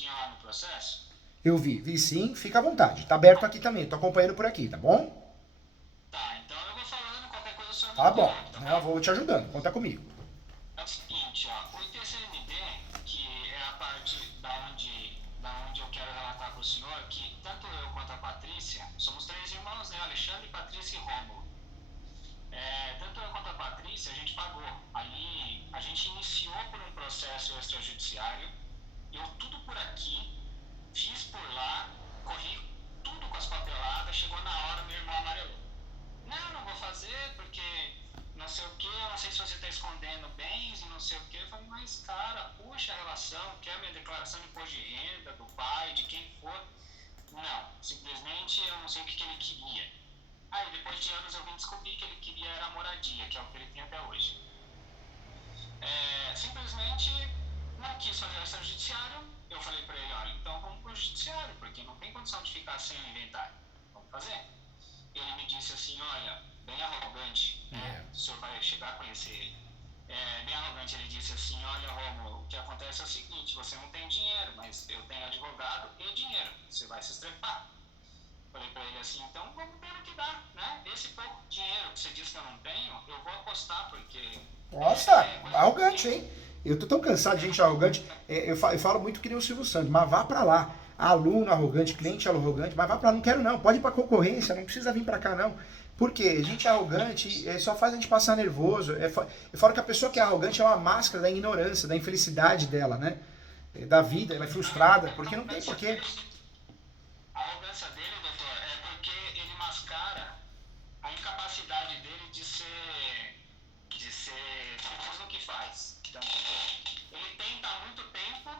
rapidinho lá no processo? Eu vi sim, fica à vontade. Tá aberto aqui também, tô acompanhando por aqui, tá bom? Tá, então eu vou falando, qualquer coisa o senhor me Tá bom, interrompe, tá né, eu bom? vou te ajudando, conta comigo. É o seguinte, ó, o ITCMD, que é a parte da onde eu quero relatar para o senhor, que tanto eu quanto a Patrícia, somos três irmãos, né? Alexandre, Patrícia e Rômulo. Tanto eu quanto a Patrícia, a gente pagou. Ali, a gente iniciou por um processo extrajudiciário, eu tudo por aqui, fiz por lá, corri tudo com as papeladas, chegou na hora, meu irmão amarelou. Não vou fazer porque não sei o que, eu não sei se você está escondendo bens e não sei o que. Eu falei, mas cara, puxa a relação, quer minha declaração de imposto de renda, do pai, de quem for. Não, simplesmente eu não sei o que ele queria. Aí depois de anos eu vim descobrir que ele queria era a moradia, que é o que ele tem até hoje. Simplesmente não quis fazer o extrajudiciário, eu falei para ele, olha, então vamos para o judiciário, porque não tem condição de ficar sem o inventário. Vamos fazer. Ele me disse assim, olha, bem arrogante, né? O senhor vai chegar a conhecer ele. Bem arrogante, ele disse assim, olha, Romulo, o que acontece é o seguinte, você não tem dinheiro, mas eu tenho advogado e dinheiro, você vai se estrepar. Falei pra ele assim, então vamos ver o que dá, né? Esse pouco dinheiro que você diz que eu não tenho, eu vou apostar, porque... Nossa, arrogante, hein? Eu tô tão cansado de gente arrogante. Eu falo muito que nem o Silvio Santos, mas vá pra lá. Aluno arrogante, cliente arrogante, mas vá pra lá, não quero não. Pode ir pra concorrência, não precisa vir pra cá não. Porque gente arrogante só faz a gente passar nervoso. Eu falo que a pessoa que é arrogante é uma máscara da ignorância, da infelicidade dela, né? Da vida, ela é frustrada, porque não tem porquê. A arrogância dele, doutor, é porque ele mascara a incapacidade dele de ser feliz no que faz. Então, tipo, ele tenta há muito tempo.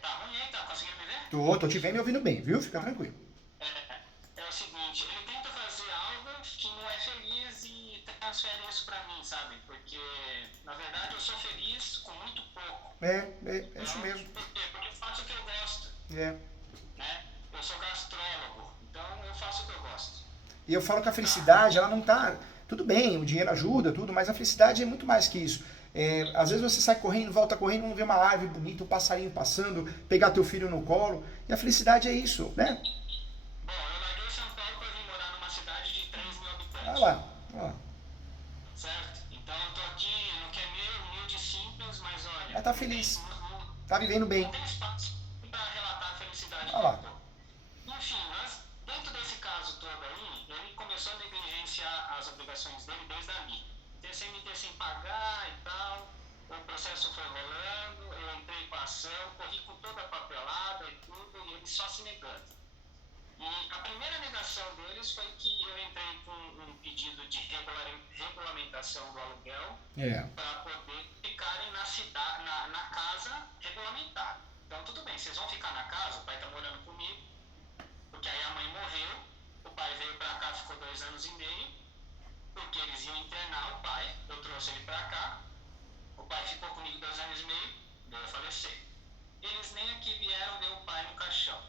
Tá ruim aí? Tá conseguindo me ver? Tô te vendo e ouvindo bem, viu? Fica tranquilo. É o seguinte, ele tenta fazer algo que não é feliz e transfere isso pra mim, sabe? Porque, na verdade, eu sou feliz com muito pouco. É isso mesmo. Por quê? Porque eu faço o que eu gosto, É. né? Eu sou gastrólogo, então eu faço o que eu gosto. E eu falo que a felicidade, ela não tá. Tudo bem, o dinheiro ajuda, tudo, mas a felicidade é muito mais que isso. Às vezes você sai correndo, volta correndo, não vê uma árvore bonita, um passarinho passando, pegar teu filho no colo. E a felicidade é isso, né? Bom, eu larguei São Paulo para vir morar numa cidade de 3 mil Olha habitantes, lá, olha lá. certo? Então eu tô aqui no que é meio humilde e simples, mas olha, Ela tá feliz, tá vivendo bem. não tem espaço para relatar a felicidade Olha que eu lá. tô. Enfim, mas dentro desse caso todo aí, ele começou a negligenciar as obrigações dele desde ali. TCMD sem pagar e tal, o processo foi rolando, eu entrei com a ação, corri com toda a papelada e tudo, e ele só se negando. E a primeira negação deles foi que eu entrei com um pedido de regulamentação do aluguel para poder ficarem na casa regulamentada. Então, tudo bem, vocês vão ficar na casa, o pai está morando comigo, porque aí a mãe morreu, o pai veio para cá, ficou 2 anos e meio, porque eles iam internar o pai, eu trouxe ele para cá, o pai ficou comigo 2 anos e meio, veio a falecer. Eles nem aqui vieram ver o pai no caixão.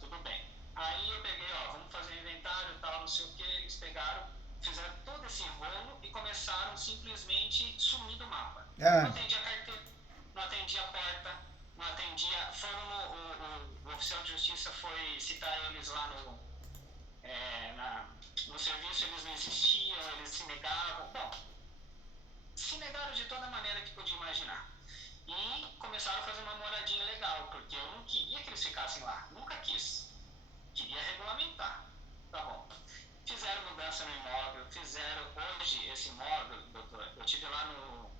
Tudo bem. Aí eu peguei, vamos fazer inventário e tal, não sei o que, eles pegaram, fizeram todo esse rolo e começaram simplesmente sumir do mapa. Não atendia carteira, não atendia porta, não atendia. O oficial de justiça foi citar eles lá no serviço, eles não existiam, eles se negavam. Bom, se negaram de toda maneira que podia imaginar. E começaram a fazer uma moradia ilegal, porque eu não queria que eles ficassem lá, nunca quis. Queria regulamentar. Tá bom. Fizeram mudança no imóvel, fizeram hoje esse imóvel, doutor, eu tive lá no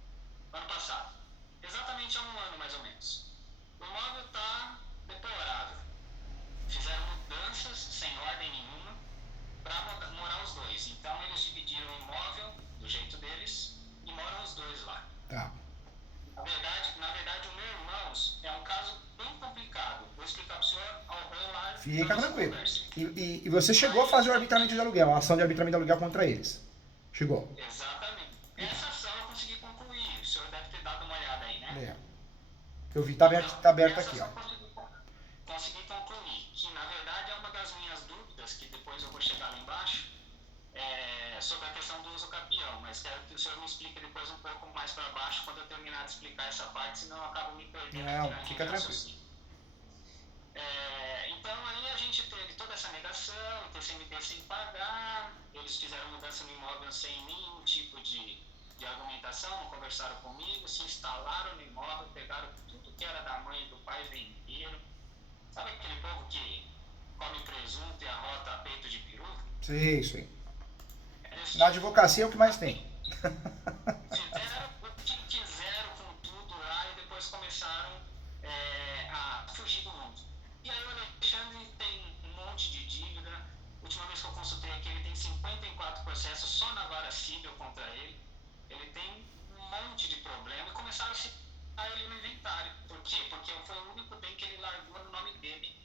ano passado, exatamente há 1 ano mais ou menos. O imóvel tá deplorável. Fizeram mudanças sem ordem nenhuma para morar os dois. Então eles dividiram o imóvel do jeito deles e moram os dois lá. Tá. Na verdade, o meu irmãos é um caso bem complicado. Vou explicar para o senhor ao rolar. Fica tranquilo. E você chegou a fazer o arbitramento de aluguel, a ação de arbitramento de aluguel contra eles? Chegou. Exatamente. Essa ação eu consegui concluir. O senhor deve ter dado uma olhada aí, né? Eu vi, tá aberto aqui, ó. Consegui concluir que, na verdade, é uma das minhas dúvidas, que depois eu vou chegar lá embaixo, sobre a questão do uso capião, mas quero que o senhor me explique depois um pouco mais para baixo quando eu terminar de explicar essa parte, senão eu acabo me perdendo aqui na linha Fica de tranquilo. raciocínio. Então aí a gente teve toda essa negação, o TCMD sem pagar, eles fizeram mudança no imóvel sem nenhum tipo de argumentação, não conversaram comigo, se instalaram no imóvel, pegaram tudo que era da mãe e do pai, venderam. Sabe aquele povo que come presunto e arrota peito de peru? Sim, isso aí. Na advocacia é o que mais tem. Fizeram o que quiseram com tudo lá e depois começaram a fugir do mundo. E aí o Alexandre tem um monte de dívida. Última vez que eu consultei aqui, ele tem 54 processos só na vara civil contra ele. Ele tem um monte de problema e começaram a citar ele no inventário. Por quê? Porque foi o único bem que ele largou no nome dele.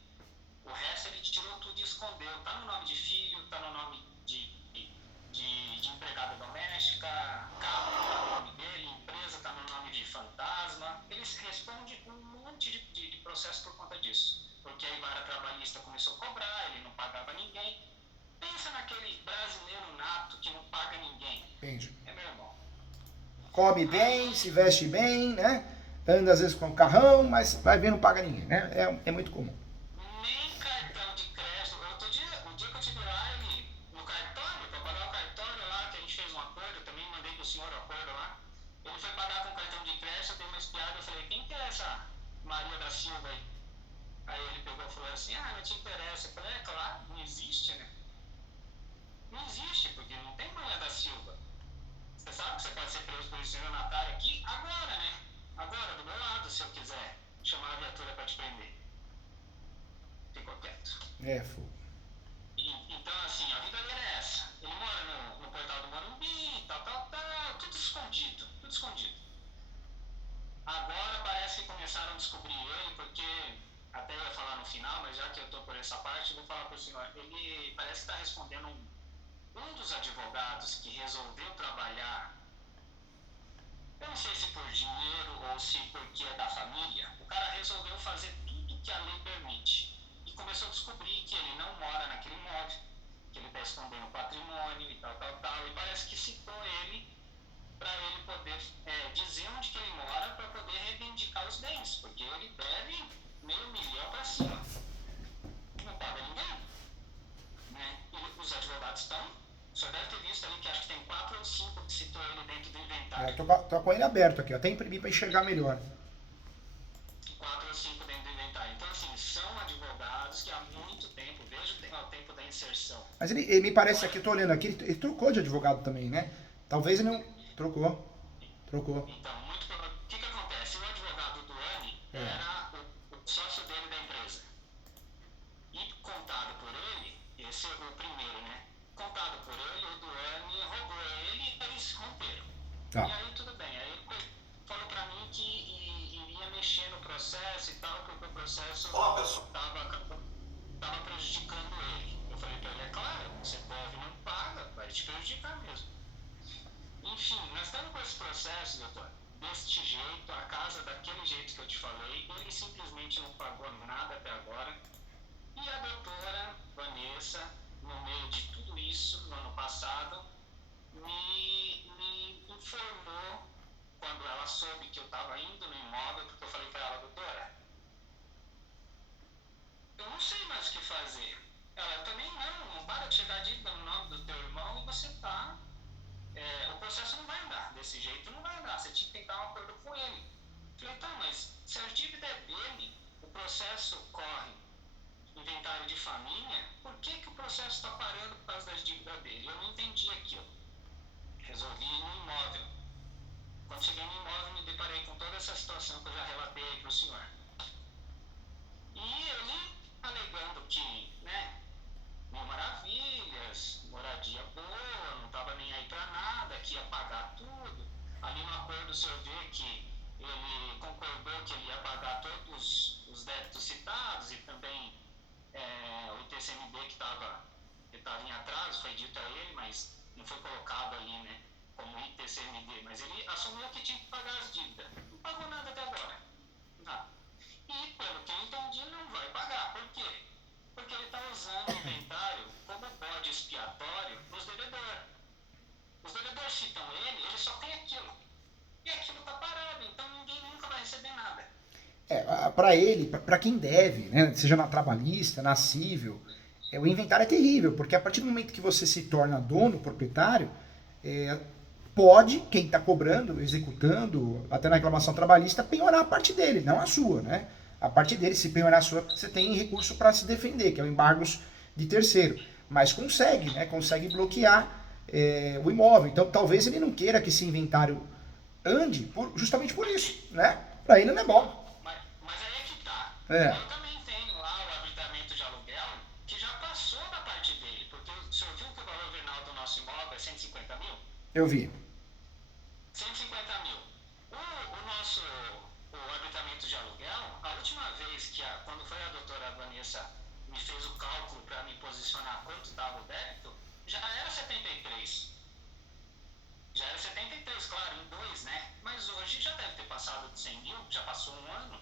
O resto ele tirou tudo e escondeu. Tá no nome de filho, tá no nome de empregada doméstica, carro tá no nome dele, empresa tá no nome de fantasma. Eles respondem um monte de processo por conta disso. Porque a vara trabalhista começou a cobrar, ele não pagava ninguém. Pensa naquele brasileiro nato que não paga ninguém. Entendi. É meu irmão. Come bem, se veste bem, né? Anda às vezes com um carrão, mas vai ver, não paga ninguém, né? É muito comum. Nem cartão de crédito. O dia que eu tive lá, ele, no cartório, para pagar o cartório lá, que a gente fez um acordo, também mandei pro senhor o acordo lá. Ele foi pagar com cartão de crédito, eu dei uma espiada, eu falei, quem que é essa Maria da Silva aí? Aí ele pegou e falou assim, não te interessa. Eu falei, claro, não existe, né? Não existe, porque não tem Maria da Silva. Você sabe que você pode ser preso por estelionatário aqui agora, né? Agora, do meu lado, se eu quiser chamar a viatura para te prender. Ficou quieto. Fogo. Então, assim, a vida dele é essa. Ele mora no portal do Morumbi, tal, tudo escondido, tudo escondido. Agora parece que começaram a descobrir ele, porque, até eu ia falar no final, mas já que eu estou por essa parte, eu vou falar para o senhor. Ele parece que está respondendo um dos advogados que resolveu trabalhar, eu não sei se por dinheiro ou se porque é da família, o cara resolveu fazer tudo que a lei permite. E começou a descobrir que ele não mora naquele imóvel, que ele está escondendo patrimônio e tal. E parece que citou ele para ele poder dizer onde que ele mora para poder reivindicar os bens, porque ele deve R$500 mil para cima. Não paga ninguém. Né? E os advogados estão. O senhor deve ter visto ali que acho que tem 4 ou 5 que citou ele dentro do inventário. Tô com ele aberto aqui, até imprimir para enxergar melhor. 4 ou 5 dentro do inventário. Então, assim, são advogados que há muito tempo, vejo o tempo da inserção. Mas ele me parece aqui, eu tô olhando aqui, ele trocou de advogado também, né? Talvez ele não... Trocou. Então, muito provável. O que acontece? O advogado do ANI era o sócio dele da empresa. E contado por ele, esse é o primeiro, né? Contado por ele, o do ANI roubou ele e eles romperam. Tá. E aí tudo bem. Aí ele falou pra mim que iria mexer no processo e tal, porque o processo tava prejudicando ele. Eu falei pra ele, é claro, você deve, não paga, vai te prejudicar mesmo. Enfim, nós estamos com esse processo, doutor, deste jeito, a casa daquele jeito que eu te falei, ele simplesmente não pagou nada até agora. E a doutora Vanessa, no meio de tudo isso, no ano passado, me informou, quando ela soube que eu estava indo no imóvel, porque eu falei para ela, doutora, eu não sei mais o que fazer. Ela também não para de chegar dívida no nome do teu irmão e você está... o processo não vai andar, desse jeito não vai andar, você tinha que tentar um acordo com ele. Eu falei, tá, mas se a dívida é dele, o processo corre inventário de família, por que o processo está parando por causa das dívidas dele? Eu não entendi aquilo. Resolvi ir no imóvel. Quando cheguei no imóvel, me deparei com toda essa situação que eu já relatei aí para o senhor. E ele alegando que, né, mil maravilhas, moradia boa, não estava nem aí para nada, que ia pagar tudo. Ali no acordo o senhor vê que ele concordou que ele ia pagar todos os débitos citados e também o ITCMD que estava em atraso, foi dito a ele, mas não foi colocado ali, né, como ITCMD, mas ele assumiu que tinha que pagar as dívidas. Não pagou nada até agora. Nada. E, pelo que eu entendi, não vai pagar. Por quê? Porque ele está usando o inventário como bode expiatório para os devedores. só tem aquilo. E aquilo está parado, então ninguém nunca vai receber nada. Para ele, para quem deve, né, seja na trabalhista, na civil, o inventário é terrível, porque a partir do momento que você se torna dono, proprietário, pode, quem está cobrando, executando, até na reclamação trabalhista, penhorar a parte dele, não a sua, né? A parte dele, se penhorar a sua, você tem recurso para se defender, que é o embargos de terceiro. Mas consegue, né? Consegue bloquear o imóvel. Então, talvez ele não queira que esse inventário ande justamente por isso, né? Para ele não é bom. Mas aí é que tá. Eu também tenho lá o arbitramento de aluguel, que já passou da parte dele, porque o senhor viu que o valor venal do nosso imóvel é 150 mil? Eu vi. 150 mil. O arbitramento de aluguel, a última vez quando foi a doutora Vanessa me fez o cálculo para me posicionar quanto estava o débito, já era 73. Já era 73, claro, em 2, né? Mas hoje já deve ter passado de 100 mil, já passou um ano.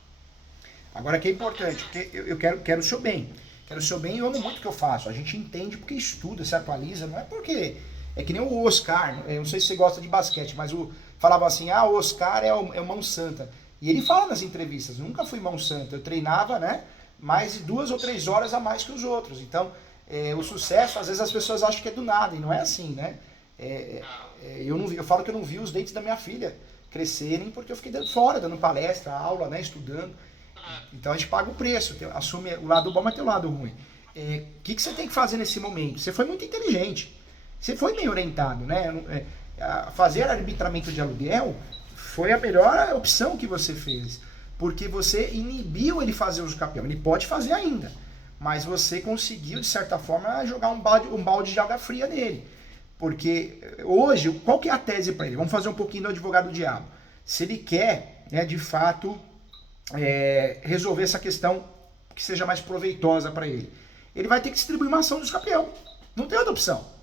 Agora que é importante, porque eu quero o seu bem. Quero o seu bem e amo muito o que eu faço. A gente entende porque estuda, se atualiza, não é porque... É que nem o Oscar, eu não sei se você gosta de basquete, mas falava assim, o Oscar é o mão santa. E ele fala nas entrevistas, nunca fui mão santa, eu treinava, né, mais de 2 ou 3 horas a mais que os outros. Então, o sucesso, às vezes as pessoas acham que é do nada, e não é assim, né? Eu falo que eu não vi os dentes da minha filha crescerem porque eu fiquei fora, dando palestra, aula, né, estudando. Então a gente paga o preço, assume o lado bom, mas tem o lado ruim. O que você tem que fazer nesse momento? Você foi muito inteligente. Você foi bem orientado, né? Fazer arbitramento de aluguel foi a melhor opção que você fez, porque você inibiu ele fazer uso capião. Ele pode fazer ainda, mas você conseguiu, de certa forma, jogar um balde de água fria nele. Porque hoje, qual que é a tese para ele? Vamos fazer um pouquinho do advogado do diabo. Se ele quer, né, de fato, resolver essa questão que seja mais proveitosa para ele, ele vai ter que distribuir uma ação de uso capião. Não tem outra opção.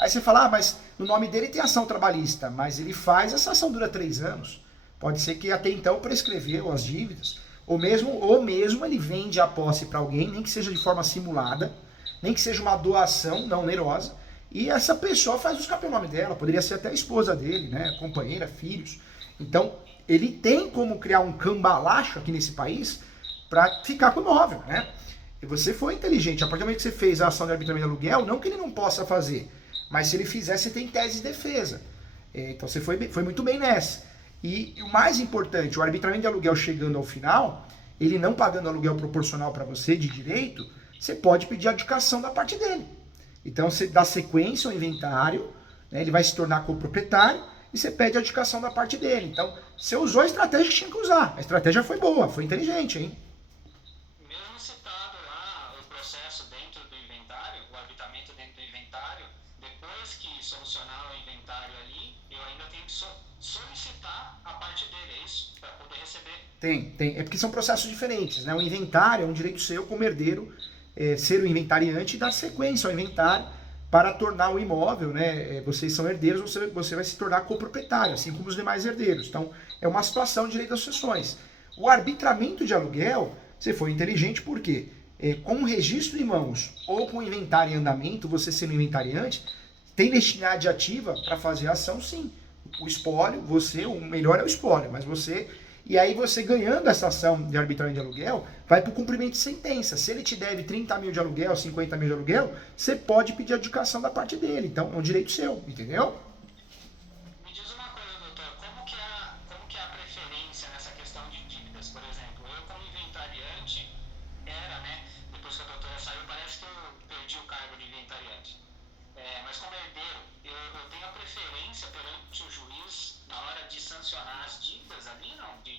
Aí você fala, mas no nome dele tem ação trabalhista, mas ele faz, essa ação dura 3 anos. Pode ser que até então prescreveu as dívidas, ou mesmo ele vende a posse para alguém, nem que seja de forma simulada, nem que seja uma doação não onerosa, e essa pessoa faz uso capião no nome dela, poderia ser até a esposa dele, né, companheira, filhos. Então, ele tem como criar um cambalacho aqui nesse país para ficar com o imóvel, né? E você foi inteligente, a partir do momento que você fez a ação de arbitramento de aluguel, não que ele não possa fazer, mas se ele fizer, você tem tese de defesa. Então você foi muito bem nessa. E o mais importante, o arbitramento de aluguel chegando ao final, ele não pagando aluguel proporcional para você de direito, você pode pedir a adjudicação da parte dele. Então você dá sequência ao inventário, né, ele vai se tornar coproprietário e você pede a adjudicação da parte dele. Então você usou a estratégia que tinha que usar. A estratégia foi boa, foi inteligente, hein? Mesmo citado lá o processo dentro do inventário, o arbitramento dentro do inventário, depois que solucionar o inventário ali, eu ainda tenho que solicitar a parte dele, é isso? Para poder receber? Tem. É porque são processos diferentes, né? O inventário é um direito seu como herdeiro, ser o inventariante e dar sequência ao inventário para tornar o imóvel, né? Vocês são herdeiros, você vai se tornar coproprietário, assim como os demais herdeiros. Então, é uma situação de direito das sucessões. O arbitramento de aluguel, você foi inteligente porque com o registro em mãos ou com o inventário em andamento, você sendo inventariante, tem legitimidade ativa para fazer a ação, sim. O espólio, o melhor é o espólio, mas você... E aí você ganhando essa ação de arbitramento de aluguel, vai para o cumprimento de sentença. Se ele te deve 30 mil de aluguel, 50 mil de aluguel, você pode pedir a adjudicação da parte dele. Então, é um direito seu, entendeu? Me diz uma coisa, doutor, como que é a preferência nessa questão de dívidas? Por exemplo, eu como inventariante, né? Depois que a doutora saiu, parece que eu perdi o cargo de inventariante. Mas como herdeiro, eu tenho a preferência perante o juiz na hora de sancionar as dívidas ali, não? De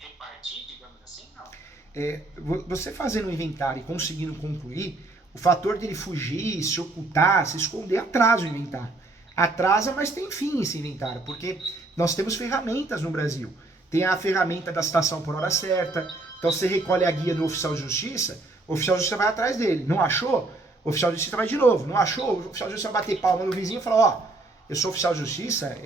repartir, digamos assim, não? Você fazendo o inventário e conseguindo concluir, o fator dele fugir, se ocultar, se esconder, atrasa o inventário. Atrasa, mas tem fim esse inventário, porque nós temos ferramentas no Brasil. Tem a ferramenta da citação por hora certa, então você recolhe a guia do oficial de justiça, o oficial de justiça vai atrás dele. Não achou? O oficial de justiça vai de novo. Não achou? O oficial de justiça vai bater palma no vizinho e falar, eu sou oficial de justiça,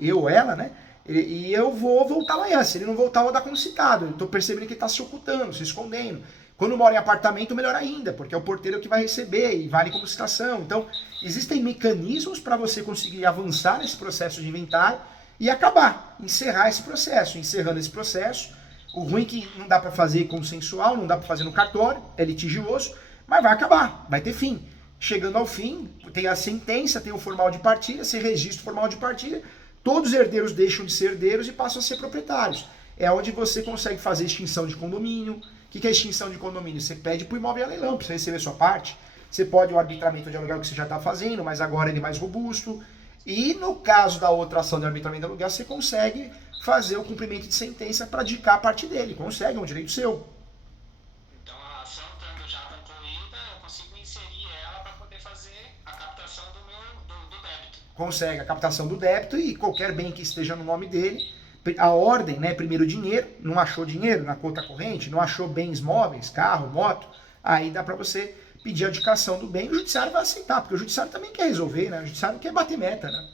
eu ou ela, né? E eu vou voltar amanhã. Se ele não voltar, eu vou dar como citado. Eu estou percebendo que ele está se ocultando, se escondendo. Quando mora em apartamento, melhor ainda, porque é o porteiro que vai receber e vale como citação. Então, existem mecanismos para você conseguir avançar nesse processo de inventário e acabar, encerrar esse processo. Encerrando esse processo, o ruim é que não dá para fazer consensual, não dá para fazer no cartório, é litigioso, mas vai acabar, vai ter fim. Chegando ao fim, tem a sentença, tem o formal de partilha, você registra o formal de partilha, todos os herdeiros deixam de ser herdeiros e passam a ser proprietários. É onde você consegue fazer extinção de condomínio. O que é extinção de condomínio? Você pede para o imóvel a leilão, para você receber sua parte. Você pode o arbitramento de aluguel que você já está fazendo, mas agora ele é mais robusto. E no caso da outra ação de arbitramento de aluguel, você consegue fazer o cumprimento de sentença para adicar a parte dele. Consegue, é um direito seu. Então a ação estando já concluída, eu consigo inserir ela para poder fazer a captação do débito. Consegue a captação do débito e qualquer bem que esteja no nome dele. A ordem, né? Primeiro dinheiro, não achou dinheiro na conta corrente, não achou bens móveis, carro, moto, aí dá para você pedir a adjudicação do bem e o judiciário vai aceitar, porque o judiciário também quer resolver, né? O judiciário quer bater meta, né?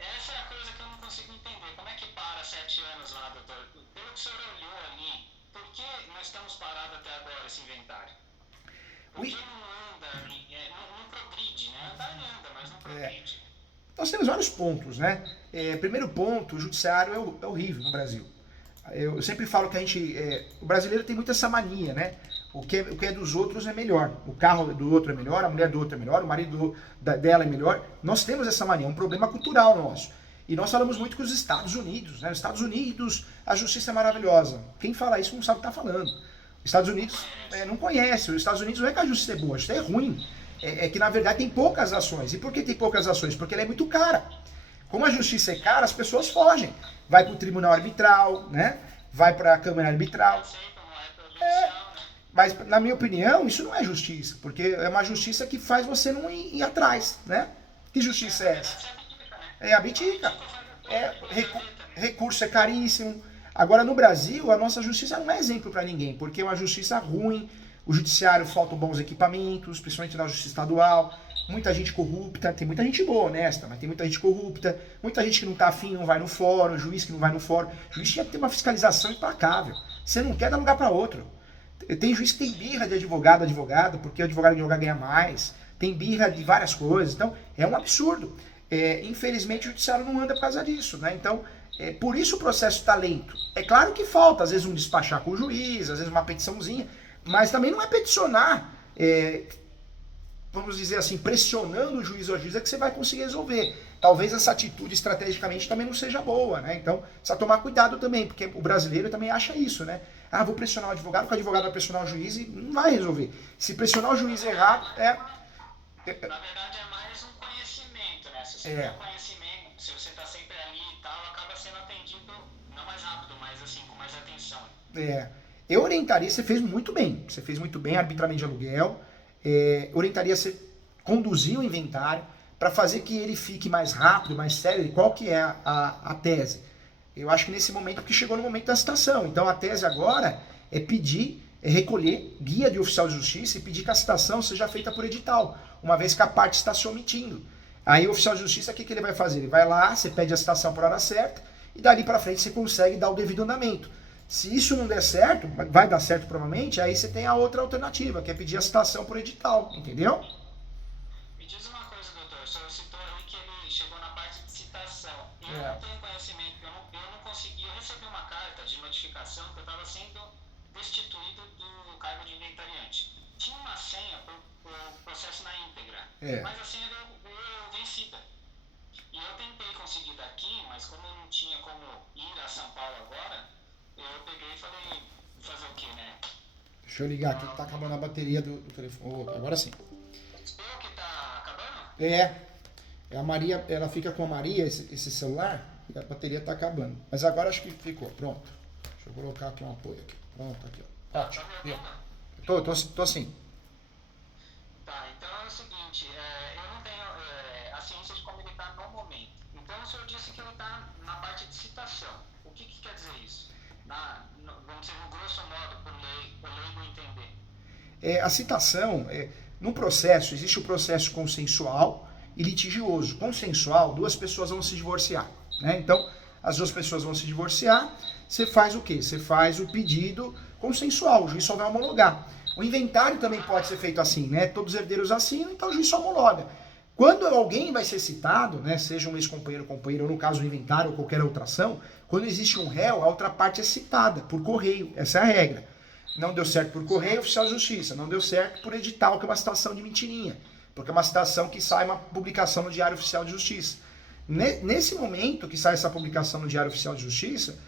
Essa é a coisa que eu não consigo entender. Como é que para 7 anos lá, doutor? Pelo que o senhor olhou ali, por que nós estamos parados até agora esse inventário? Por que não anda, não progride, né? Andar ele anda, mas não progride. Nós temos vários pontos, né? Primeiro ponto, o judiciário é horrível no Brasil. Eu sempre falo que o brasileiro tem muito essa mania, né? O que é dos outros é melhor. O carro do outro é melhor, a mulher do outro é melhor, o marido dela é melhor. Nós temos essa mania, é um problema cultural nosso. E nós falamos muito com os Estados Unidos, né? Os Estados Unidos, a justiça é maravilhosa. Quem fala isso não sabe o que está falando. Os Estados Unidos não conhece. Os Estados Unidos não é que a justiça é boa, a justiça é ruim. É que na verdade tem poucas ações. E por que tem poucas ações? Porque ela é muito cara. Como a justiça é cara, as pessoas fogem. Vai para o tribunal arbitral, né? Vai para a câmara arbitral. Mas na minha opinião, isso não é justiça, porque é uma justiça que faz você não ir atrás, né? Que justiça é essa? É a bitica. Recurso é caríssimo. Agora no Brasil, a nossa justiça não é exemplo para ninguém, porque é uma justiça ruim. O judiciário faltam bons equipamentos, principalmente na justiça estadual. Muita gente corrupta, tem muita gente boa, honesta, mas tem muita gente corrupta. Muita gente que não tá afim, não vai no fórum, juiz que não vai no fórum. O juiz tinha que ter uma fiscalização implacável. Você não quer dar lugar para outro. Tem juiz que tem birra de advogado, porque o advogado ganha mais. Tem birra de várias coisas. Então, é um absurdo. Infelizmente, o judiciário não anda por causa disso, né? Então, por isso o processo está lento. É claro que falta, às vezes, um despachar com o juiz, às vezes uma petiçãozinha, mas também não é peticionar, vamos dizer assim, pressionando o juiz ou a juíza que você vai conseguir resolver. Talvez essa atitude estrategicamente também não seja boa, né? Então, precisa tomar cuidado também, porque o brasileiro também acha isso, né? Ah, vou pressionar o advogado, porque o advogado vai pressionar o juiz e não vai resolver. Se pressionar o juiz errado, Na verdade, é mais um conhecimento, né? Se você tem um conhecimento, se você está sempre ali e tal, acaba sendo atendido não mais rápido, mas assim, com mais atenção. Eu orientaria, você fez muito bem, arbitramento de aluguel, orientaria você conduzir o inventário para fazer que ele fique mais rápido, mais sério. E qual que é a tese? Eu acho que nesse momento, porque chegou no momento da citação, então a tese agora é recolher guia de oficial de justiça e pedir que a citação seja feita por edital, uma vez que a parte está se omitindo. Aí o oficial de justiça, o que ele vai fazer? Ele vai lá, você pede a citação por hora certa e dali para frente você consegue dar o devido andamento. Se isso não der certo, vai dar certo provavelmente, aí você tem a outra alternativa, que é pedir a citação por edital, entendeu? Me diz uma coisa, doutor, o senhor citou aí que ele chegou na parte de citação. Eu não tenho conhecimento, eu não consegui, eu recebi uma carta de notificação que eu estava sendo destituído do cargo de inventariante. Tinha uma senha para o processo na íntegra, mas a senha veio vencida. E eu tentei conseguir daqui, mas como eu não tinha como ir a São Paulo agora, eu peguei e falei, fazer o quê, né? Deixa eu ligar aqui que tá acabando a bateria do telefone. Agora sim. Espero que tá acabando? A Maria, ela fica com a Maria, esse celular, e a bateria tá acabando. Mas agora acho que ficou, pronto. Deixa eu colocar aqui um apoio aqui. Pronto, aqui, ó. Ótimo. Tô sim. Tá, então é o seguinte, eu não tenho a ciência de comunicar no momento. Então o senhor disse que ele está na parte de citação. O que quer dizer isso? Vamos dizer, no grosso modo, por leigo entender. A citação, no processo, existe o processo consensual e litigioso. Consensual, duas pessoas vão se divorciar, né? Então, as duas pessoas vão se divorciar, você faz o quê? Você faz o pedido consensual, o juiz só vai homologar. O inventário também pode ser feito assim, né? Todos os herdeiros assinam, então o juiz só homologa. Quando alguém vai ser citado, né, seja um ex-companheiro ou companheiro, ou no caso o inventário ou qualquer outra ação, quando existe um réu, a outra parte é citada por correio. Essa é a regra. Não deu certo por correio, oficial de justiça. Não deu certo por edital, que é uma citação de mentirinha. Porque é uma citação que sai uma publicação no Diário Oficial de Justiça. Nesse momento que sai essa publicação no Diário Oficial de Justiça,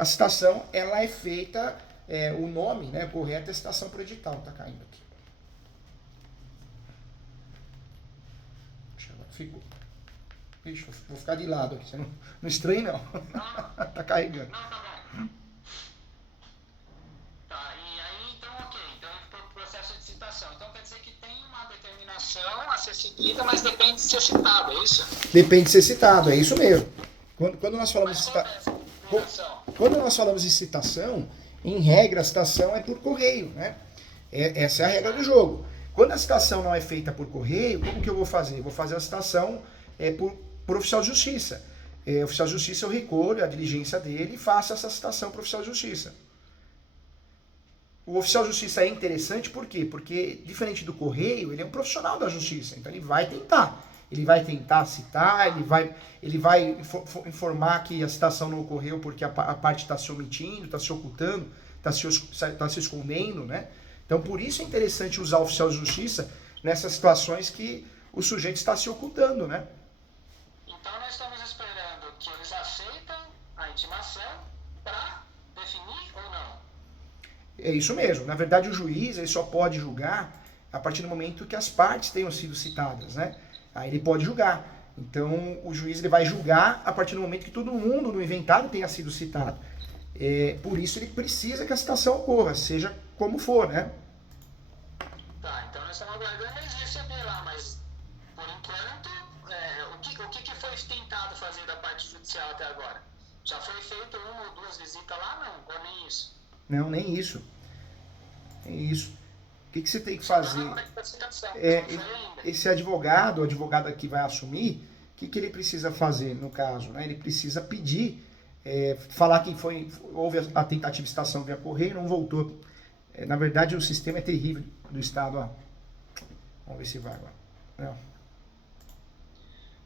a citação ela é feita, o nome, né, correto é citação por edital. Tá caindo aqui. Ficou. Ixi, vou ficar de lado aqui. Você não estranha, não. Tá carregando. Não, tá bom. Tá, e aí, então, ok. Então, o processo de citação. Então, quer dizer que tem uma determinação a ser seguida, mas depende de ser citado, é isso? Depende de ser citado, é isso mesmo. Quando nós falamos Mas de qual é essa determinação? Quando nós falamos de citação, em regra, a citação é por correio, né? Essa é a regra do jogo. Quando a citação não é feita por correio, como que eu vou fazer? Eu vou fazer a citação por oficial de justiça. O oficial de justiça, eu recolho a diligência dele e faço essa citação para o oficial de justiça. O oficial de justiça é interessante por quê? Porque, diferente do correio, ele é um profissional da justiça. Então, ele vai tentar. Ele vai tentar citar, ele vai informar que a citação não ocorreu porque a parte está se omitindo, está se ocultando, está se escondendo, né? Então, por isso é interessante usar o oficial de justiça nessas situações que o sujeito está se ocultando, né? Então, nós estamos esperando que eles aceitem a intimação para definir ou não? É isso mesmo. Na verdade, o juiz ele só pode julgar a partir do momento que as partes tenham sido citadas, né? Aí ele pode julgar. Então, o juiz ele vai julgar a partir do momento que todo mundo no inventário tenha sido citado. Por isso, ele precisa que a citação ocorra, seja como for, né? Tá, então nós estamos aguardando eles receber lá, mas por enquanto, o que foi tentado fazer da parte judicial até agora? Já foi feito uma ou duas visitas lá? Não, ou nem isso? Não, nem isso. Nem isso. O que você tem que fazer? Esse advogado, ou advogada que vai assumir, o que ele precisa fazer no caso? Né? Ele precisa pedir, falar que houve a tentativa de citação via correio e não voltou. Na verdade, o sistema é terrível do Estado. Ó. Vamos ver se vai agora. Não.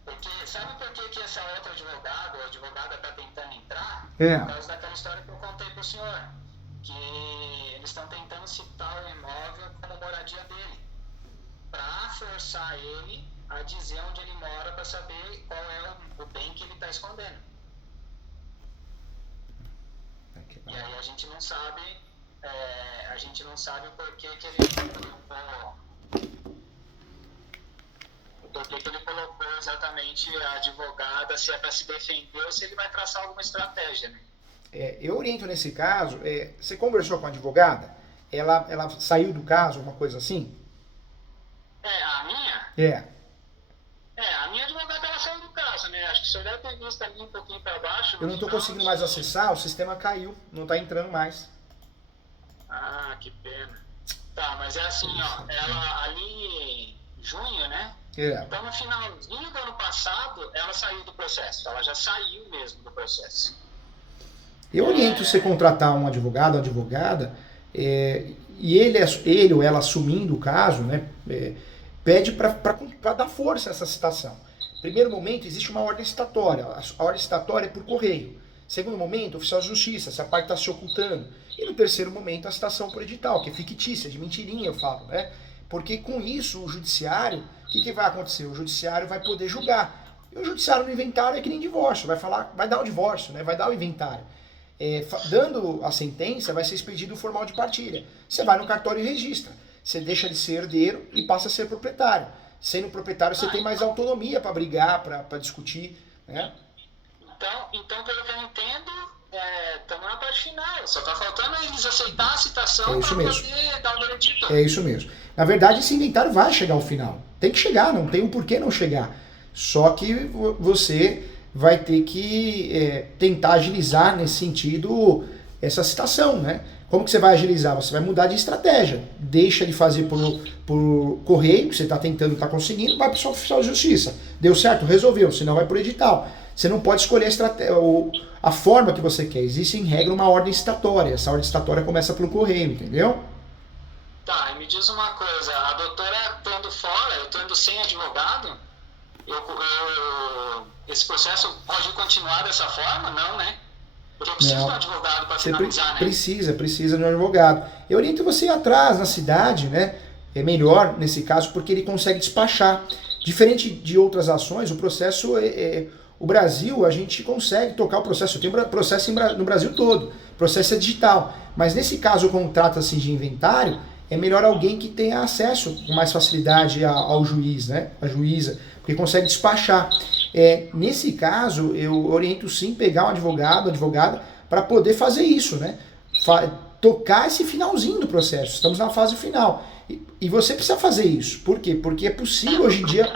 Porque, sabe por que essa outra advogada ou advogada está tentando entrar? Por causa daquela história que eu contei para o senhor. Que eles estão tentando citar o imóvel como moradia dele. Para forçar ele a dizer onde ele mora para saber qual é o bem que ele está escondendo. E aí a gente não sabe... a gente não sabe por que ele colocou exatamente a advogada, se é para se defender ou se ele vai traçar alguma estratégia, né? Eu oriento nesse caso, você conversou com a advogada? Ela saiu do caso, alguma coisa assim? A minha? A minha advogada ela saiu do caso, né? Acho que o senhor deve ter visto ali um pouquinho para baixo. Eu não estou conseguindo mais acessar, o sistema caiu, não está entrando mais. Ah, que pena. Tá, mas é assim, ó, ela ali em junho, né? Então no finalzinho do ano passado, ela saiu do processo. Ela já saiu mesmo do processo. Eu oriento você contratar um advogado ou advogada, e ele ou ela assumindo o caso, né, pede para dar força a essa citação. Primeiro momento, existe uma ordem citatória. A ordem citatória é por correio. Segundo momento, oficial de justiça, se a parte está se ocultando. E no terceiro momento, a citação por edital, que é fictícia, de mentirinha, eu falo, né? Porque com isso, o judiciário, o que vai acontecer? O judiciário vai poder julgar. E o judiciário no inventário é que nem divórcio, vai dar o divórcio, né? Vai dar o inventário. Dando a sentença, vai ser expedido o formal de partilha. Você vai no cartório e registra. Você deixa de ser herdeiro e passa a ser proprietário. Sendo proprietário, você tem mais autonomia para brigar, para discutir, né? Então, pelo que eu entendo, estamos na parte final. Só está faltando eles aceitar a citação para poder dar o veredito. É isso mesmo. Na verdade, esse inventário vai chegar ao final. Tem que chegar, não tem um porquê não chegar. Só que você vai ter que tentar agilizar nesse sentido essa citação, né? Como que você vai agilizar? Você vai mudar de estratégia. Deixa de fazer por correio, que você está tentando, está conseguindo, vai para o seu oficial de justiça. Deu certo? Resolveu, senão vai por edital. você não pode escolher a forma que você quer. Existe, em regra, uma ordem citatória. Essa ordem citatória começa pelo correio, entendeu? Tá, e me diz uma coisa, a doutora estando fora, eu estou indo sem advogado, esse processo pode continuar dessa forma? Não, né? Porque eu preciso de um advogado para finalizar, né? Precisa de um advogado. Eu oriento você ir atrás na cidade, né? É melhor nesse caso porque ele consegue despachar. Diferente de outras ações, o processo o Brasil, a gente consegue tocar o processo. Eu tenho processo no Brasil todo. O processo é digital. Mas nesse caso, como trata-se de inventário, é melhor alguém que tenha acesso com mais facilidade ao juiz, né? A juíza, porque consegue despachar. Nesse caso, eu oriento sim pegar um advogado, advogada, para poder fazer isso, né? Tocar esse finalzinho do processo. Estamos na fase final. E você precisa fazer isso. Por quê? Porque é possível hoje em dia.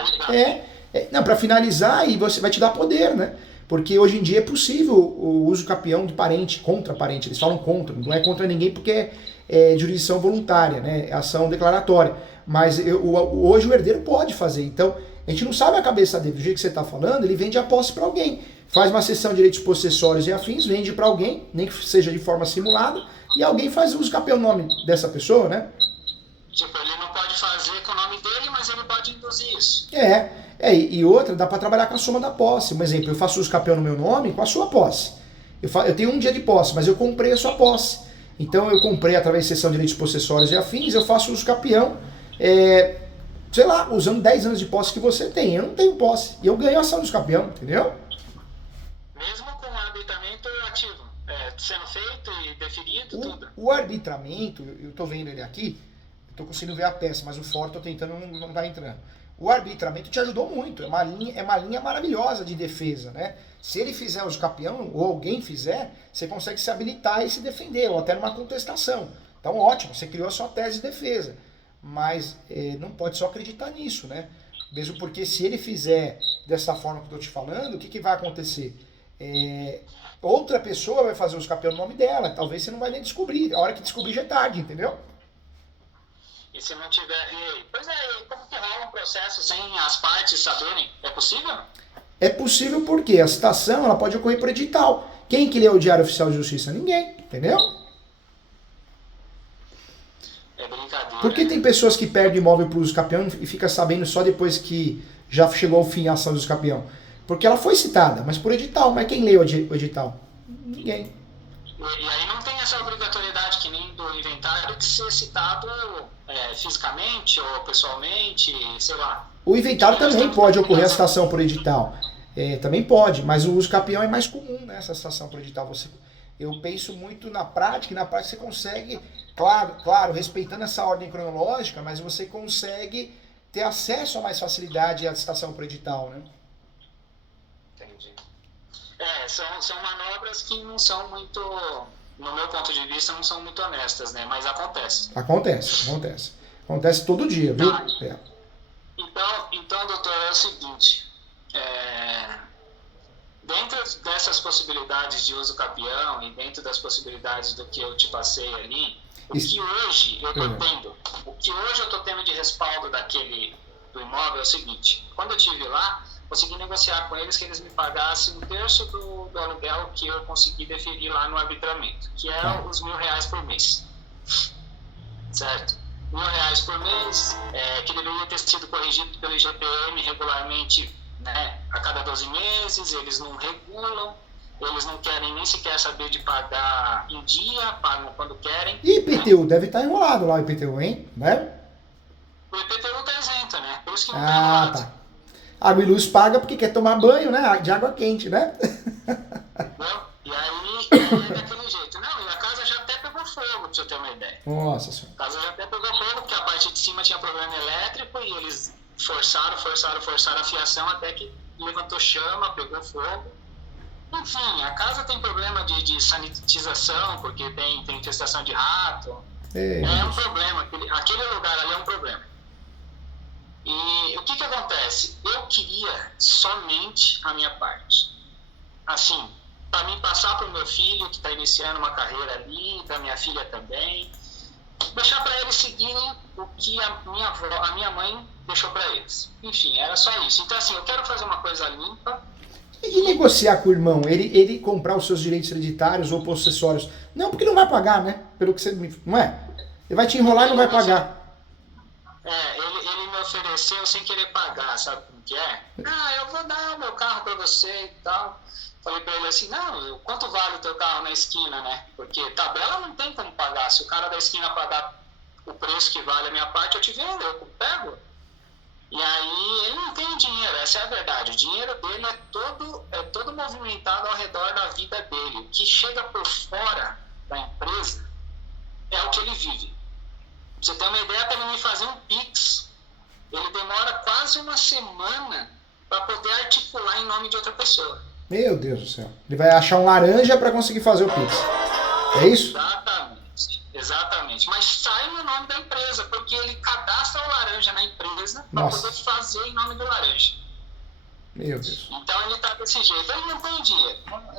Para finalizar, e você vai te dar poder, né? Porque hoje em dia é possível o uso capião de parente, contra parente. Eles falam contra, não é contra ninguém porque é jurisdição voluntária, né? É ação declaratória. Mas hoje o herdeiro pode fazer. Então, a gente não sabe a cabeça dele. Do jeito que você está falando, ele vende a posse para alguém. Faz uma cessão de direitos possessórios e afins, vende para alguém, nem que seja de forma simulada, e alguém faz uso capião no nome dessa pessoa, né? Tipo, ele não pode fazer com o nome dele, mas ele pode induzir isso. E outra, dá para trabalhar com a soma da posse. Um exemplo, eu faço uso capião no meu nome com a sua posse. Eu tenho um dia de posse, mas eu comprei a sua posse. Então eu comprei através de cessão de direitos possessórios e afins, eu faço uso capião, sei lá, usando 10 anos de posse que você tem. Eu não tenho posse. E eu ganho a ação do capião, entendeu? Mesmo com o arbitramento ativo, sendo feito e deferido, tudo. O arbitramento, eu tô vendo ele aqui, eu tô conseguindo ver a peça, mas o fora tô tentando, não tá entrando. O arbitramento te ajudou muito, é uma linha maravilhosa de defesa, né? Se ele fizer uso capião, ou alguém fizer, você consegue se habilitar e se defender, ou até numa contestação. Então ótimo, você criou a sua tese de defesa. Mas não pode só acreditar nisso, né? Mesmo porque se ele fizer dessa forma que eu estou te falando, o que vai acontecer? Outra pessoa vai fazer os capião no nome dela, talvez você não vai nem descobrir, a hora que descobrir já é tarde, entendeu? E se não tiver... Pois como que rola um processo sem as partes saberem? É possível? É possível porque a citação ela pode ocorrer por edital. Quem que lê o Diário Oficial de Justiça? Ninguém, entendeu? É brincadeira. Por que tem pessoas que perdem imóvel para o uso capião e fica sabendo só depois que já chegou ao fim a ação do uso capião? Porque ela foi citada, mas por edital. Mas quem lê o edital? Ninguém. E aí não tem essa obrigatoriedade que nem do inventário de ser citado fisicamente ou pessoalmente, sei lá. O inventário também pode ocorrer a citação por edital. Também pode, mas o uso capião é mais comum, né, essa citação por edital. Eu penso muito na prática, e na prática você consegue, claro, respeitando essa ordem cronológica, mas você consegue ter acesso a mais facilidade à citação por edital, né? Entendi. São manobras que não são muito, no meu ponto de vista, não são muito honestas, né? Mas acontece. Acontece. Acontece todo dia, viu? Então, doutor, é o seguinte, dentro dessas possibilidades de uso capião e dentro das possibilidades do que eu te passei ali, o que hoje eu estou tendo de respaldo do imóvel é o seguinte: quando eu estive lá, consegui negociar com eles que eles me pagassem um terço do aluguel que eu consegui deferir lá no arbitramento, que é os R$1.000 por mês, certo? R$1.000 por mês, que deveria ter sido corrigido pelo IGPM regularmente, né, a cada 12 meses, eles não regulam, eles não querem nem sequer saber de pagar em dia, pagam quando querem. E IPTU, deve estar enrolado lá o IPTU, hein? Né? O IPTU está isento, né? Por isso que não está enrolado. Tá. Água e luz paga porque quer tomar banho, né? De água quente, né? Não? E aí é daquele jeito. Não, e a casa já até pegou fogo, pra você ter uma ideia. Nossa senhora. A casa já até pegou fogo, porque a parte de cima tinha problema elétrico e eles forçaram a fiação até que levantou chama, pegou fogo. Enfim, a casa tem problema de sanitização, porque tem infestação de rato. É um problema, aquele lugar ali é um problema. E o que acontece? Eu queria somente a minha parte. Assim, para mim passar para o meu filho, que está iniciando uma carreira ali, para minha filha também, deixar para eles seguirem o que a minha mãe deixou para eles. Enfim, era só isso. Então, assim, eu quero fazer uma coisa limpa, E negociar com o irmão, ele comprar os seus direitos hereditários ou possessórios? Não, porque não vai pagar, né? Pelo que você me... Não é? Ele vai te enrolar e não vai pagar. Ele me ofereceu sem querer pagar, sabe como que é? Ah, eu vou dar o meu carro pra você e tal. Falei pra ele assim, não, quanto vale o teu carro na esquina, né? Porque tabela não tem como pagar. Se o cara da esquina pagar o preço que vale a minha parte, eu te vendo, eu pego. E aí ele não tem dinheiro, essa é a verdade. O dinheiro dele é todo movimentado ao redor da vida dele. O que chega por fora da empresa é o que ele vive. Pra você ter uma ideia, para ele me fazer um Pix, ele demora quase uma semana para poder articular em nome de outra pessoa. Meu Deus do céu. Ele vai achar um laranja para conseguir fazer o Pix. É isso? Exatamente. Mas sai no nome da empresa, porque ele cadastra o laranja na empresa para poder fazer em nome do laranja. Meu Deus. Então ele tá desse jeito. Ele não tem dinheiro.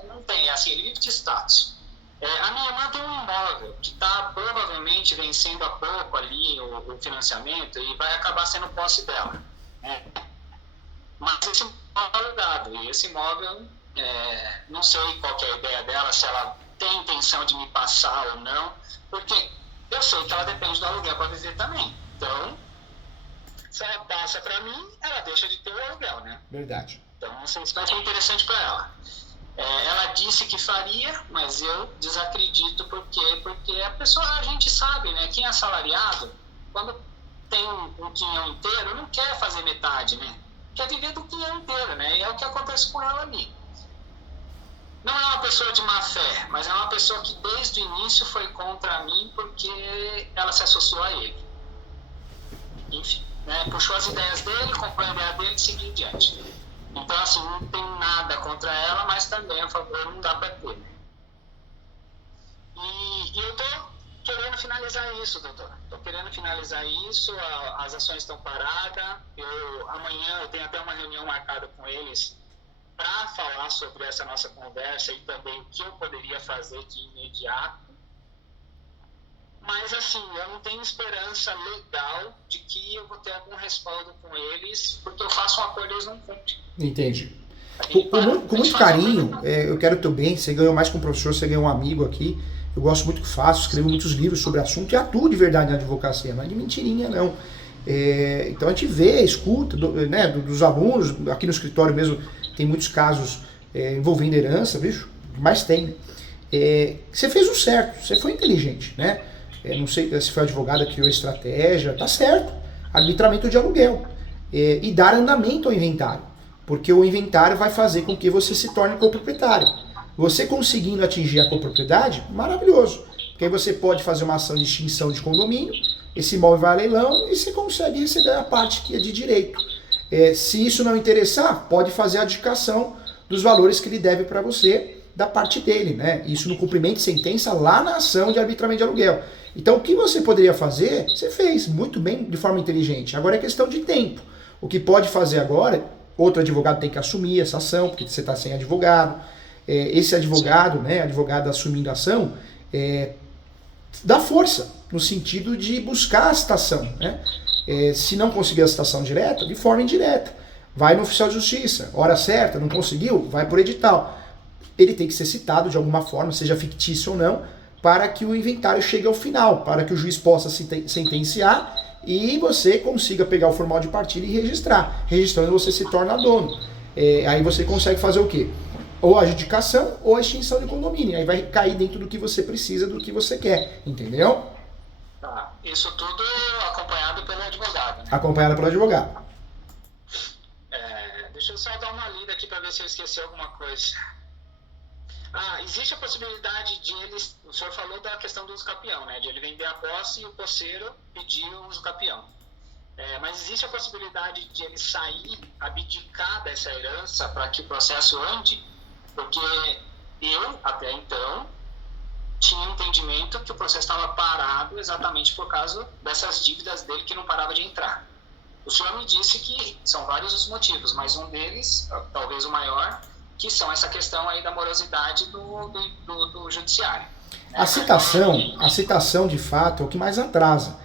Não tem, assim, ele vive de status. A minha irmã tem um imóvel que está provavelmente vencendo há pouco ali o financiamento e vai acabar sendo posse dela. Mas esse imóvel é alugado. E esse imóvel, não sei qual que é a ideia dela, se ela tem intenção de me passar ou não, porque eu sei que ela depende do aluguel para viver também. Então, se ela passa para mim, ela deixa de ter o aluguel, né? Verdade. Então, não sei se vai ser interessante para ela. Ela disse que faria, mas eu desacredito, porque a gente sabe, né? Quem é assalariado, quando tem um quinhão inteiro, não quer fazer metade, né? Quer viver do quinhão inteiro, né? E é o que acontece com ela ali. Não é uma pessoa de má fé, mas é uma pessoa que desde o início foi contra mim porque ela se associou a ele. Enfim, né? Puxou as ideias dele, comprou a ideia dele e seguiu em diante. Então, assim, não tem nada contra ela, mas também a favor não dá para ter. E eu tô querendo finalizar isso, doutor. Tô querendo finalizar isso, as ações estão paradas. Amanhã eu tenho até uma reunião marcada com eles para falar sobre essa nossa conversa e também o que eu poderia fazer de imediato. Mas, assim, eu não tenho esperança legal de que eu vou ter algum respaldo com eles, porque eu faço um acordo e eles não cumprem. Entendi. Com muito carinho, eu quero o teu bem. Você ganhou mais que um professor, você ganhou um amigo aqui. Eu gosto muito do que faço, escrevo muitos livros sobre o assunto e atuo de verdade na advocacia, não é de mentirinha, não. Então a gente vê, escuta dos alunos, aqui no escritório mesmo tem muitos casos envolvendo herança, bicho, mas tem. Você fez o certo, você foi inteligente, né? Não sei se foi a advogada que criou a estratégia, tá certo, arbitramento de aluguel e dar andamento ao inventário, porque o inventário vai fazer com que você se torne coproprietário. Você conseguindo atingir a copropriedade, maravilhoso, porque aí você pode fazer uma ação de extinção de condomínio, esse imóvel vai a leilão e você consegue receber a parte que é de direito. Se isso não interessar, pode fazer a adjudicação dos valores que ele deve para você da parte dele, né? Isso no cumprimento de sentença lá na ação de arbitramento de aluguel. Então o que você poderia fazer, você fez muito bem, de forma inteligente. Agora é questão de tempo. O que pode fazer agora, outro advogado tem que assumir essa ação, porque você está sem advogado. Esse advogado, né, advogado assumindo a ação, dá força no sentido de buscar a citação, né? Se não conseguir a citação direta, de forma indireta. Vai no oficial de justiça, hora certa, não conseguiu, vai por edital. Ele tem que ser citado de alguma forma, seja fictício ou não, para que o inventário chegue ao final, para que o juiz possa sentenciar e você consiga pegar o formal de partilha e registrar. Registrando, você se torna dono. Aí você consegue fazer o quê? Ou a adjudicação ou a extinção de condomínio. Aí vai cair dentro do que você precisa, do que você quer. Entendeu? Tá. Isso tudo acompanhado pelo advogado, né? Acompanhado pelo advogado. Deixa eu só dar uma lida aqui para ver se eu esqueci alguma coisa. Existe a possibilidade de eles... O senhor falou da questão do uso capião, né? De ele vender a posse e o posseiro pedir o uso capião. Mas existe a possibilidade de ele sair, abdicar dessa herança para que o processo ande? Porque eu, até então, tinha um entendimento que o processo estava parado exatamente por causa dessas dívidas dele que não parava de entrar. O senhor me disse que são vários os motivos, mas um deles, talvez o maior, que são essa questão aí da morosidade do judiciário. A citação, de fato, é o que mais atrasa.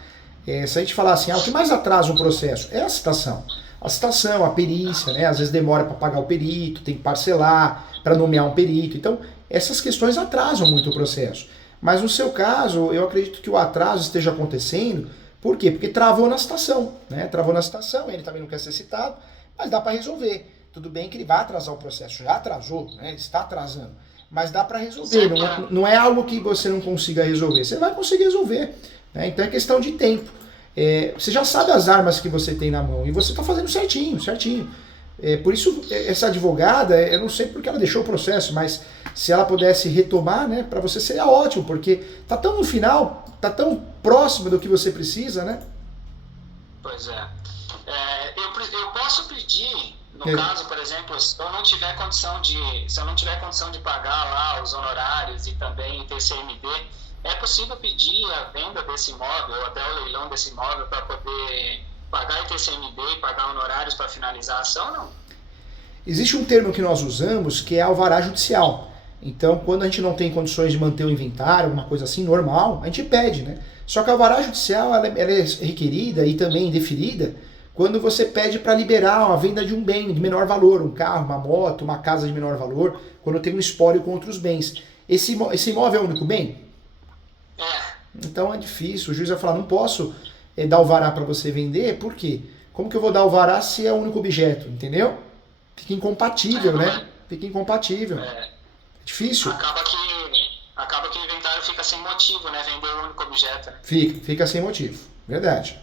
Se a gente falar assim, o que mais atrasa um processo é a citação. a citação, a perícia, né? Às vezes demora para pagar o perito, tem que parcelar para nomear um perito. Então, essas questões atrasam muito o processo. Mas no seu caso, eu acredito que o atraso esteja acontecendo, por quê? Porque travou na citação, né? Travou na citação, ele também não quer ser citado, mas dá para resolver. Tudo bem que ele vai atrasar o processo, já atrasou, né? Ele está atrasando, mas dá para resolver. Não é algo que você não consiga resolver, você vai conseguir resolver, né? Então é questão de tempo. Você já sabe as armas que você tem na mão e você está fazendo certinho, certinho. Por isso, essa advogada, eu não sei porque ela deixou o processo, mas se ela pudesse retomar, né, para você seria ótimo, porque tá tão no final, tá tão próximo do que você precisa, né? Pois é. Eu posso pedir, no caso, por exemplo, se eu não tiver condição de pagar lá os honorários e também o TCMD, é possível pedir a venda desse imóvel, ou até o leilão desse imóvel, para poder pagar ITCMD e pagar honorários para finalizar a ação, não? Existe um termo que nós usamos que é alvará judicial. Então, quando a gente não tem condições de manter o inventário, alguma coisa assim, normal, a gente pede, né? Só que a alvará judicial ela é requerida e também deferida quando você pede para liberar a venda de um bem de menor valor, um carro, uma moto, uma casa de menor valor, quando tem um espólio com outros bens. Esse imóvel é o único bem? Então é difícil, o juiz vai falar, não posso dar alvará para você vender, por quê? Como que eu vou dar alvará se é o único objeto, entendeu? Fica incompatível, né? Fica incompatível. É difícil. Acaba que o inventário fica sem motivo, né? Vender o único objeto, né? Fica sem motivo, verdade.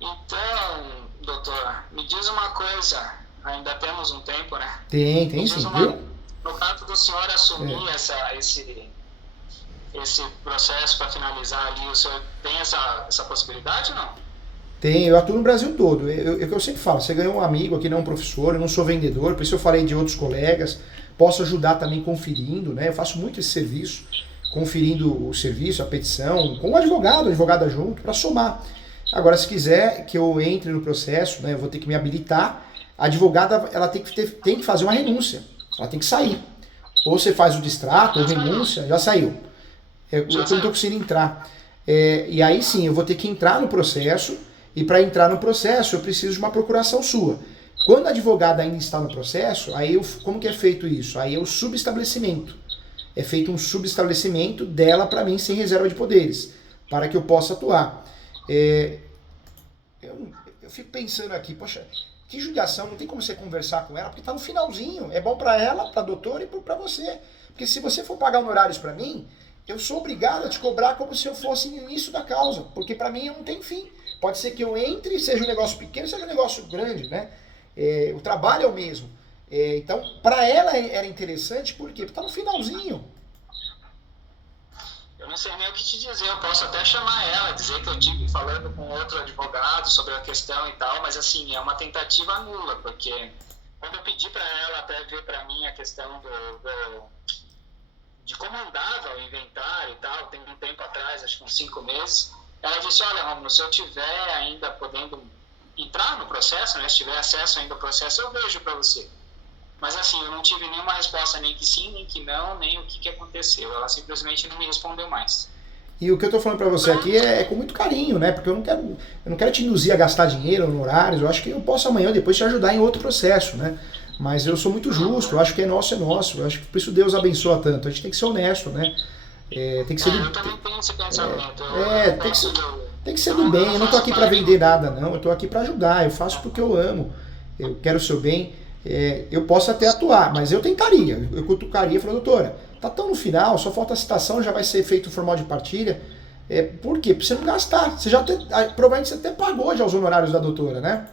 Então, doutor, me diz uma coisa, ainda temos um tempo, né? Tem sim, viu? No caso do senhor assumir esse processo para finalizar ali, o senhor tem essa possibilidade ou não? Tem, eu atuo no Brasil todo. Eu sempre falo, você ganhou um amigo aqui, não um professor, eu não sou vendedor, por isso eu falei de outros colegas, posso ajudar também conferindo, né? Eu faço muito esse serviço, conferindo o serviço, a petição, com o advogado junto, para somar. Agora, se quiser que eu entre no processo, né, eu vou ter que me habilitar, a advogada ela tem que fazer uma renúncia, ela tem que sair. Ou você faz o distrato, ou renúncia, já saiu. Eu não estou conseguindo entrar. E aí sim, eu vou ter que entrar no processo, e para entrar no processo eu preciso de uma procuração sua. Quando a advogada ainda está no processo, aí como que é feito isso? Aí é o subestabelecimento. É feito um subestabelecimento dela para mim sem reserva de poderes, para que eu possa atuar. Eu fico pensando aqui, poxa, que judiação, não tem como você conversar com ela, porque está no finalzinho. É bom para ela, para a doutora e para você. Porque se você for pagar honorários para mim, eu sou obrigado a te cobrar como se eu fosse no início da causa, porque para mim não tem fim. Pode ser que eu entre, seja um negócio pequeno, seja um negócio grande, né? O trabalho é o mesmo. Então, para ela era interessante, por quê? Porque está no finalzinho. Eu não sei nem o que te dizer, eu posso até chamar ela, dizer que eu estive falando com outro advogado sobre a questão e tal, mas assim, é uma tentativa nula, porque quando eu pedi para ela até ver para mim a questão de como andava o inventário e tal, tem um tempo atrás, acho que uns 5 meses, ela disse, olha, Romulo, se eu tiver ainda podendo entrar no processo, né, se tiver acesso ainda ao processo, eu vejo para você. Mas assim, eu não tive nenhuma resposta, nem que sim, nem que não, nem o que aconteceu. Ela simplesmente não me respondeu mais. E o que eu tô falando para você aqui é com muito carinho, né? Porque eu não quero te induzir a gastar dinheiro, honorários. Eu acho que eu posso amanhã ou depois te ajudar em outro processo, né? Mas eu sou muito justo, eu acho que é nosso. Eu acho que por isso Deus abençoa tanto. A gente tem que ser honesto, né? Tem que ser eu também tenho esse pensamento. Tem que ser do bem. Eu não tô aqui para vender nada, não. Eu tô aqui para ajudar. Eu faço porque eu amo. Eu quero o seu bem. Eu posso até atuar, mas eu tentaria. Eu cutucaria e falaria, doutora, tá tão no final, só falta a citação, já vai ser feito o formal de partilha. Por quê? Pra você não gastar. Você provavelmente você até pagou já os honorários da doutora, né?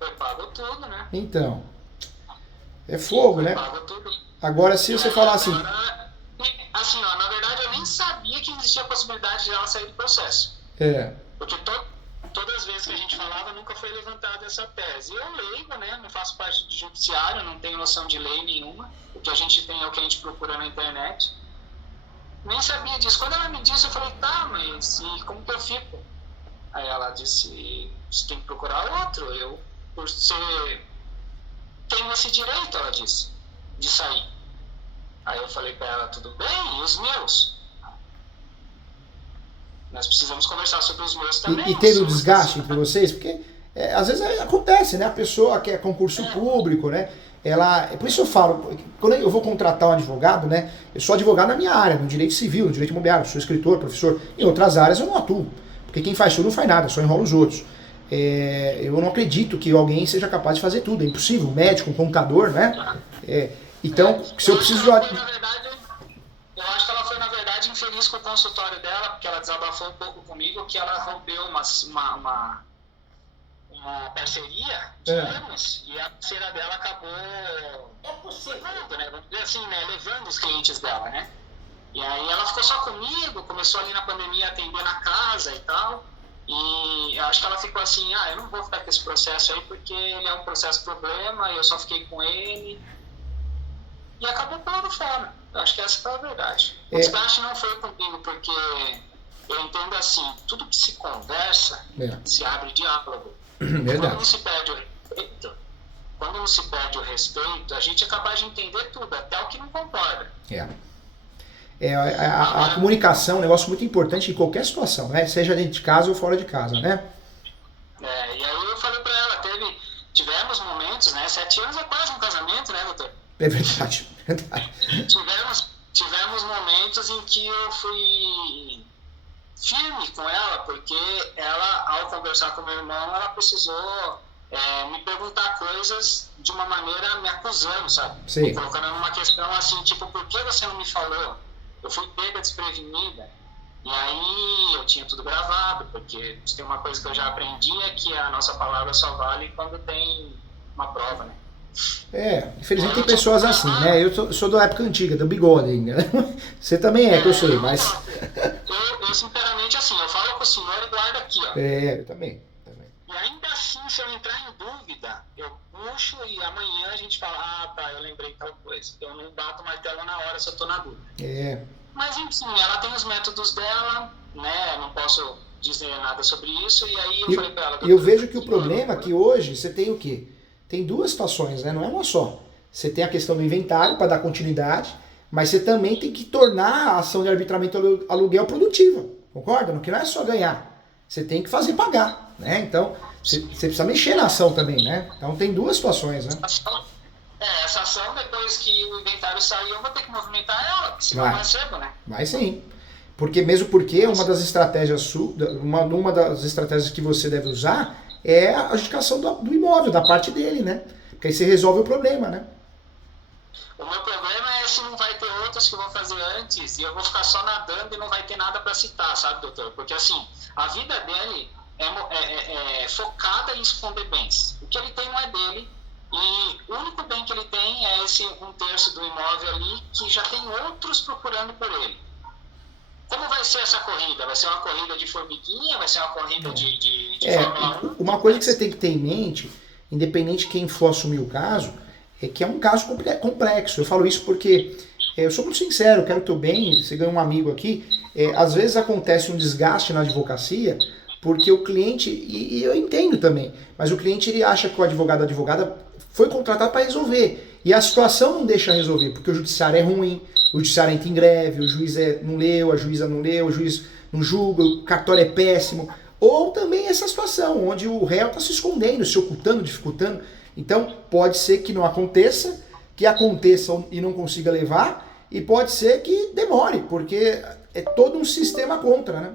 Eu pago tudo, né? Então. É fogo, né? Pago tudo. Agora, se você falar assim... Assim, ó, na verdade, eu nem sabia que existia a possibilidade de ela sair do processo. Porque todas as vezes que a gente falava, nunca foi levantada essa tese. Eu leigo, né? Não faço parte do judiciário, não tenho noção de lei nenhuma. O que a gente tem é o que a gente procura na internet. Nem sabia disso. Quando ela me disse, eu falei, tá, mas e como que eu fico? Aí ela disse, você tem que procurar outro. Eu, por ser... tenho esse direito, ela disse, de sair. Aí eu falei pra ela, tudo bem, e os meus? Nós precisamos conversar sobre os meus também. E teve um desgaste entre vocês? Porque às vezes acontece, né? A pessoa que é concurso público, né? Por isso eu falo, quando eu vou contratar um advogado, né? Eu sou advogado na minha área, no direito civil, no direito imobiliário, sou escritor, professor. Em outras áreas eu não atuo, porque quem faz tudo não faz nada, só enrola os outros. Eu não acredito que alguém seja capaz de fazer tudo, é impossível. Um médico, um contador, né? Então, se eu preciso... Na verdade, eu acho que ela foi, na verdade, infeliz com o consultório dela, porque ela desabafou um pouco comigo que ela rompeu uma parceria de anos e a parceira dela acabou levando, né? Vamos dizer assim, né? Levando os clientes dela, né? E aí ela ficou só comigo, começou ali na pandemia a atender na casa e tal. E eu acho que ela ficou assim, eu não vou ficar com esse processo aí porque ele é um processo problema e eu só fiquei com ele. E acabou pulando fora. Eu acho que essa foi a verdade. O desgaste não foi comigo, porque eu entendo assim, tudo que se conversa, se abre diálogo. Verdade. Quando não se perde o respeito, a gente é capaz de entender tudo, até o que não concorda. A comunicação é um negócio muito importante em qualquer situação, né? Seja dentro de casa ou fora de casa, né? E aí eu falei pra ela, tivemos momentos, né? 7 anos é quase um casamento, né, doutor? É verdade. Tivemos momentos em que eu fui firme com ela, porque ela, ao conversar com meu irmão, ela precisou me perguntar coisas de uma maneira me acusando, sabe? Sim. Me colocando numa questão assim, tipo, por que você não me falou? Eu fui pega desprevenida. E aí eu tinha tudo gravado, porque tem uma coisa que eu já aprendi, é que a nossa palavra só vale quando tem uma prova, né? Infelizmente tem pessoas assim, né? Eu sou da época antiga, do bigode ainda. Você também que eu sei, mas... Eu sinceramente, assim, eu falo com o senhor e guardo aqui, ó. Eu também. E ainda assim, se eu entrar em dúvida, eu puxo e amanhã a gente fala, eu lembrei tal coisa. Eu não bato o martelo na hora se eu tô na dúvida. Mas enfim, ela tem os métodos dela, né? Não posso dizer nada sobre isso, e aí eu falei pra ela... E eu vejo que o problema é que hoje você tem o quê? Tem duas situações, né? Não é uma só. Você tem a questão do inventário para dar continuidade, mas você também tem que tornar a ação de arbitramento aluguel produtiva. Concorda? Que não é só ganhar. Você tem que fazer pagar, né? Então, você precisa mexer na ação também, né? Então tem duas situações, né? Essa ação, depois que o inventário sair, eu vou ter que movimentar ela, porque senão vai cedo, né? Vai sim. Porque uma das estratégias uma das estratégias que você deve usar é a adjudicação do imóvel, da parte dele, né? Porque aí você resolve o problema, né? O meu problema é se não vai ter outros que vão fazer antes e eu vou ficar só nadando e não vai ter nada para citar, sabe, doutor? Porque assim, a vida dele é focada em esconder bens. O que ele tem não é dele e o único bem que ele tem é esse 1/3 do imóvel ali que já tem outros procurando por ele. Como vai ser essa corrida? Vai ser uma corrida de formiguinha? Vai ser uma corrida de Fórmula 1? Uma coisa que você tem que ter em mente, independente de quem for assumir o caso, é que é um caso complexo. Eu falo isso porque eu sou muito sincero, eu quero o teu bem, você ganha um amigo aqui. Às vezes acontece um desgaste na advocacia, porque o cliente, e eu entendo também, mas o cliente ele acha que o advogado, a advogada foi contratado para resolver. E a situação não deixa resolver, porque o judiciário é ruim, o judiciário entra em greve, o juiz não leu, a juíza não leu, o juiz não julga, o cartório é péssimo. Ou também essa situação, onde o réu está se escondendo, se ocultando, dificultando. Então, pode ser que não aconteça, que aconteça e não consiga levar, e pode ser que demore, porque é todo um sistema contra, né?